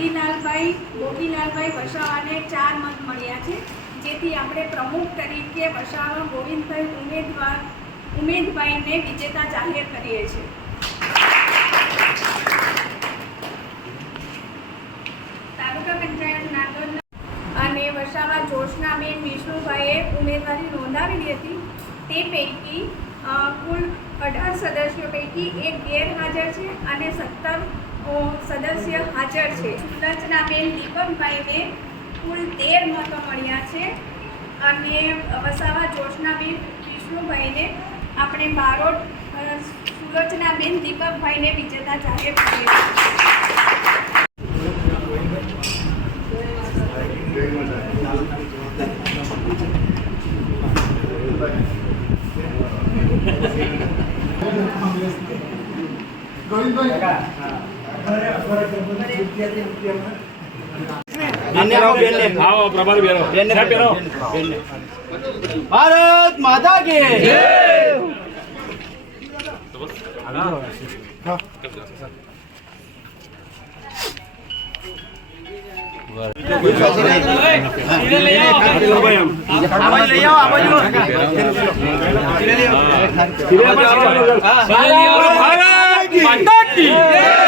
ગોગીલાલભાઈ વસાવાને 4 મત મળ્યા છે, જેથી આપણે પ્રમુખ તરીકે વસાવા ગોવિંદભાઈ ઉમેદભાઈને વિજેતા જાહેર કરીએ છીએ. તાલુકા પંચાયત નાંદોદ અને વસાવા જોશનાબેન વિષ્ણુભાઈએ ઉમેદવારી નોંધાવેલી હતી. તે પૈકી કુલ 18 સદસ્યો પૈકી એક ગેરહાજર છે અને 17 સદસ્ય હાજર છે. સુલચનાબેન દીપકભાઈને કુલ 13 મતો મળ્યા છે અને વસાવા જોશનાબેન વિષ્ણુભાઈને આપણે બારોટ સુલોચનાબેન દીપકભાઈને વિજેતા જાહેર કરીએ છીએ. ભારત માતા કે ભારત માતા કી